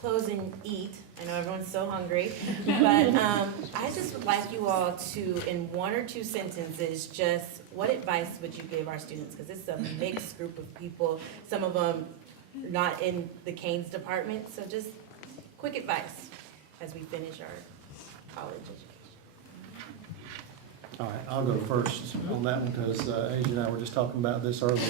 close and eat. I know everyone's so hungry, but I just would like you all to, in one or two sentences, just what advice would you give our students? Because it's a mixed group of people. Some of them not in the Canes department, so just quick advice as we finish our college education. All right, I'll go first on that one because Asia and I were just talking about this earlier.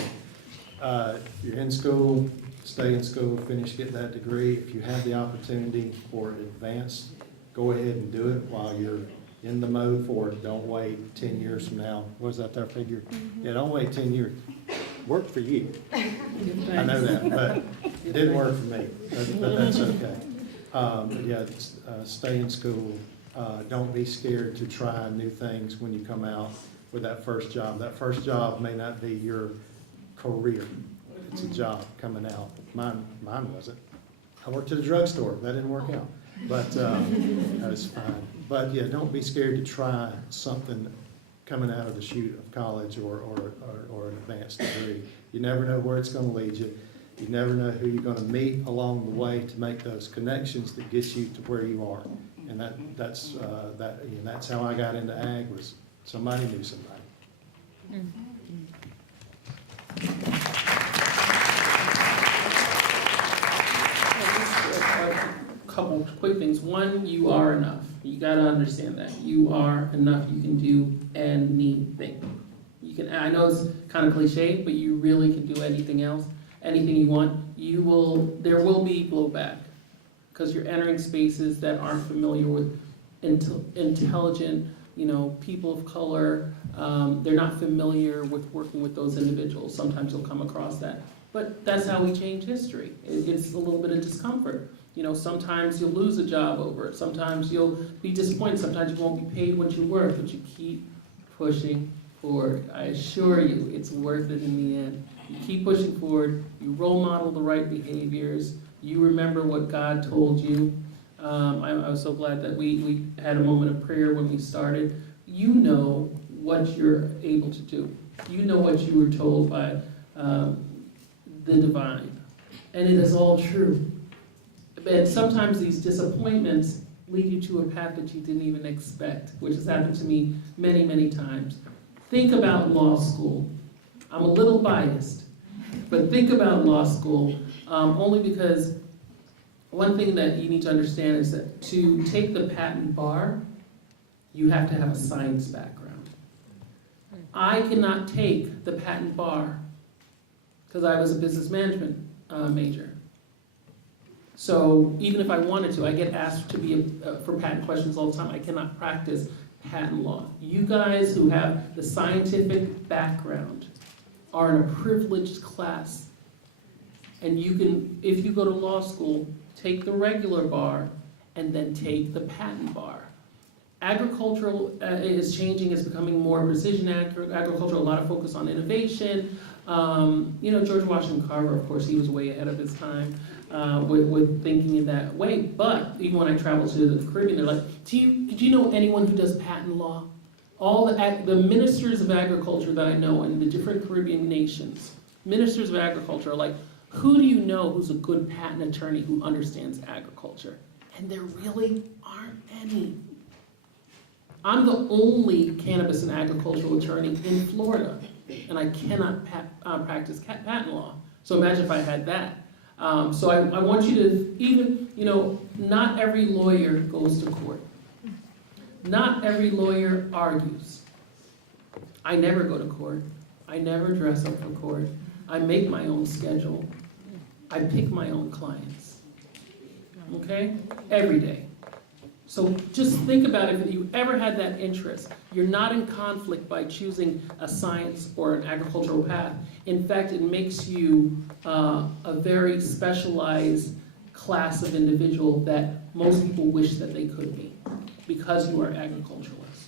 If you're in school, stay in school, finish, get that degree. If you have the opportunity for advanced, go ahead and do it while you're in the mode for it. Don't wait 10 years from now. What was that there figure? Yeah, don't wait 10 years. Worked for you. I know that, but it didn't work for me, but that's okay. But yeah, stay in school. Don't be scared to try new things when you come out with that first job. That first job may not be your career. It's a job coming out. Mine wasn't. I worked at a drugstore. That didn't work out, but that was fine. But yeah, don't be scared to try something coming out of the chute of college or an advanced degree. You never know where it's going to lead you. You never know who you're going to meet along the way to make those connections that get you to where you are. And that's how I got into ag, was somebody knew somebody. A couple quick things. One, you are enough. You got to understand that. You are enough. You can do anything. You can. I know it's kind of cliche, but you really can do anything else. Anything you want. There will be blowback because you're entering spaces that aren't familiar with intelligent, people of color. They're not familiar with working with those individuals. Sometimes you'll come across that. But that's how we change history. It's a little bit of discomfort. Sometimes you'll lose a job over it. Sometimes you'll be disappointed. Sometimes you won't be paid what you worth, but you keep pushing forward. I assure you, it's worth it in the end. You keep pushing forward. You role model the right behaviors. You remember what God told you. I was so glad that we had a moment of prayer when we started. You know what you're able to do. You know what you were told by the divine. And it is all true. But sometimes these disappointments lead you to a path that you didn't even expect, which has happened to me many, many times. Think about law school. I'm a little biased, but think about law school only because one thing that you need to understand is that to take the patent bar, you have to have a science background. I cannot take the patent bar because I was a business management major. So even if I wanted to, I get asked to be for patent questions all the time. I cannot practice patent law. You guys who have the scientific background are in a privileged class. And you can, if you go to law school, take the regular bar and then take the patent bar. Agricultural is changing, it's becoming more precision agriculture, a lot of focus on innovation. George Washington Carver, of course, he was way ahead of his time with thinking in that way. But even when I travel to the Caribbean, they're like, did you know anyone who does patent law? All the ministers of agriculture that I know in the different Caribbean nations, ministers of agriculture are like, who do you know who's a good patent attorney who understands agriculture? And there really aren't any. I'm the only cannabis and agricultural attorney in Florida, and I cannot practice patent law. So imagine if I had that. So I want you to even, not every lawyer goes to court. Not every lawyer argues. I never go to court. I never dress up for court. I make my own schedule. I pick my own clients. Okay? Every day. So just think about if you ever had that interest. You're not in conflict by choosing a science or an agricultural path. In fact, it makes you a very specialized class of individual that most people wish that they could be because you are agriculturalists.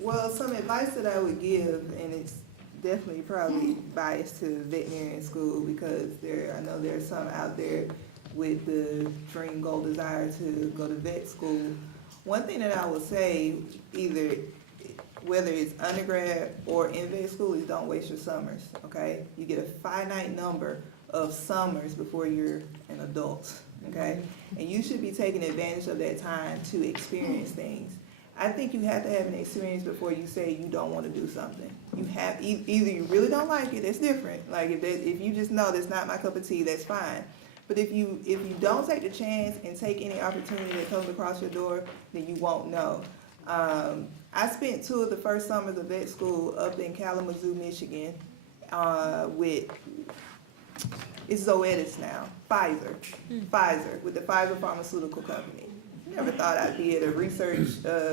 Well, some advice that I would give, and it's definitely probably biased to veterinarian school because I know there are some out there with the dream goal desire to go to vet school. One thing that I would say, either whether it's undergrad or in-vet school, is don't waste your summers, okay? You get a finite number of summers before you're an adult, okay? And you should be taking advantage of that time to experience things. I think you have to have an experience before you say you don't want to do something. You have, either you really don't like it, that's different. Like if you just know that's not my cup of tea, that's fine. But if you don't take the chance and take any opportunity that comes across your door, then you won't know. I spent 2 of the first summers of vet school up in Kalamazoo, Michigan, with, it's Zoetis now, Pfizer, with the Pfizer pharmaceutical company. Never thought I'd be at a research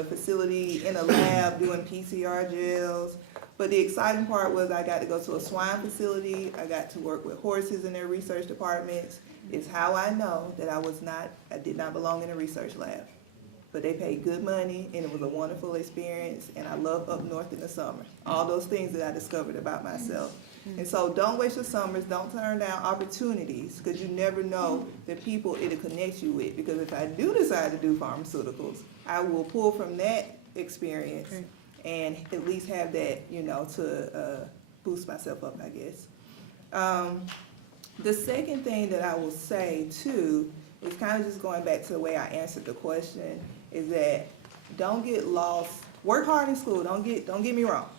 facility in a lab doing PCR gels. But the exciting part was I got to go to a swine facility. I got to work with horses in their research departments. It's how I know that I did not belong in a research lab. But they paid good money, and it was a wonderful experience, and I love up north in the summer. All those things that I discovered about myself. And so don't waste your summers, don't turn down opportunities, because you never know the people it'll connect you with. Because if I do decide to do pharmaceuticals, I will pull from that experience and at least have that, to boost myself up, I guess. The second thing that I will say too is kind of just going back to the way I answered the question, is that don't get lost. Work hard in school, don't get me wrong,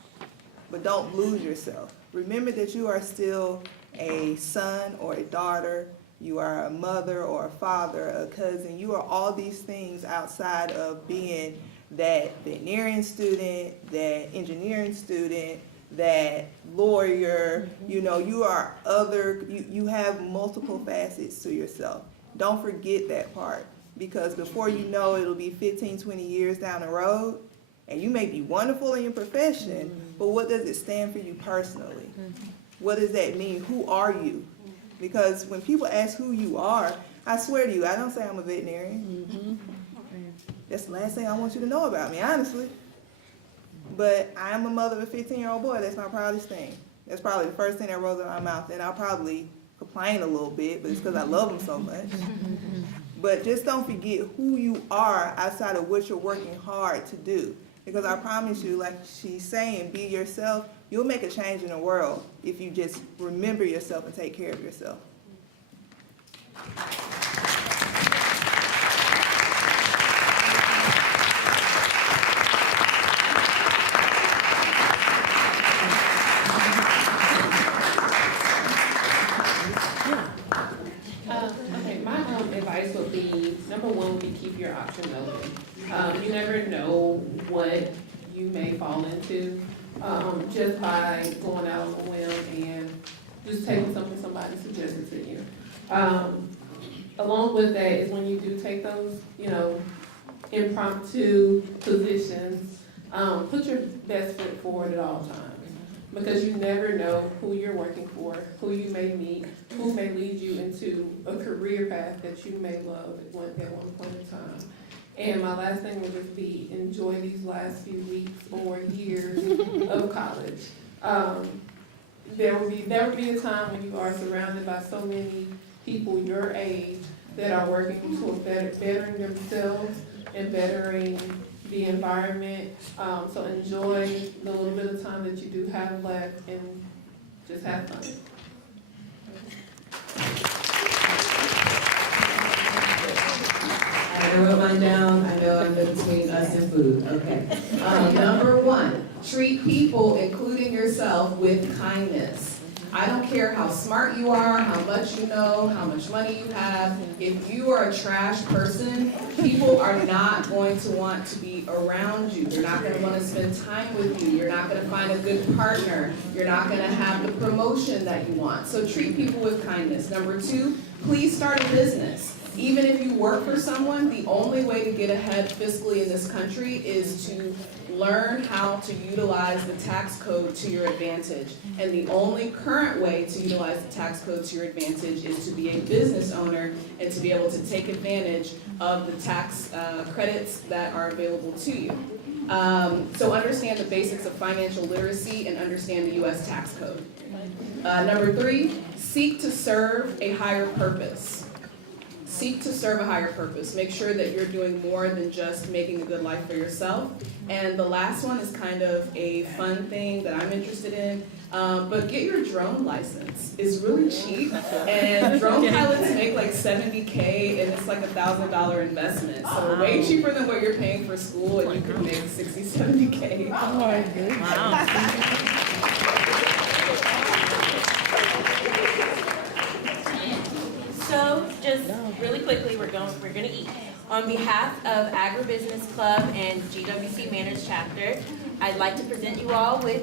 but don't lose yourself. Remember that you are still a son or a daughter, you are a mother or a father, a cousin. You are all these things outside of being that veterinarian student, that engineering student, that lawyer. You are you have multiple facets to yourself. Don't forget that part, because before you know, it'll be 15, 20 years down the road, and you may be wonderful in your profession, but what does it stand for you personally? What does that mean? Who are you? Because when people ask who you are, I swear to you, I don't say I'm a veterinarian. That's the last thing I want you to know about me, honestly. But I am a mother of a 15-year-old boy. That's my proudest thing. That's probably the first thing that rolls out of my mouth. And I'll probably complain a little bit, but it's because I love them so much. But just don't forget who you are outside of what you're working hard to do. Because I promise you, like she's saying, be yourself. You'll make a change in the world if you just remember yourself and take care of yourself. Advice would be, number one would be keep your options open. You never know what you may fall into just by going out on a whim and just taking something somebody suggested to you. Along with that is when you do take those, impromptu positions, put your best foot forward at all times. Because you never know who you're working for, who you may meet, who may lead you into a career path that you may love at one point in time. And my last thing would just be enjoy these last few weeks or years of college. There will be a time when you are surrounded by so many people your age that are working toward bettering themselves and bettering the environment. So enjoy the little bit of time that you do have left and just have fun. I wrote mine down. I know I'm in between us and food. Okay. Number one, treat people, including yourself, with kindness. I don't care how smart you are, how much you know, how much money you have. If you are a trash person, people are not going to want to be around you. They're not going to want to spend time with you. You're not going to find a good partner. You're not going to have the promotion that you want. So treat people with kindness. Number two, please start a business. Even if you work for someone, the only way to get ahead fiscally in this country is to learn how to utilize the tax code to your advantage. And the only current way to utilize the tax code to your advantage is to be a business owner and to be able to take advantage of the tax credits that are available to you. So understand the basics of financial literacy and understand the U.S. tax code. Number three, seek to serve a higher purpose. seek to serve a higher purpose. Make sure that you're doing more than just making a good life for yourself. And the last one is kind of a fun thing that I'm interested in. But get your drone license. It's really cheap, and drone pilots make like $70K, and it's like $1,000 investment. So way cheaper than what you're paying for school, and you can make $60, $70K. So, just really quickly, we're gonna eat. On behalf of Agribusiness Club and GWC Manners Chapter, I'd like to present you all with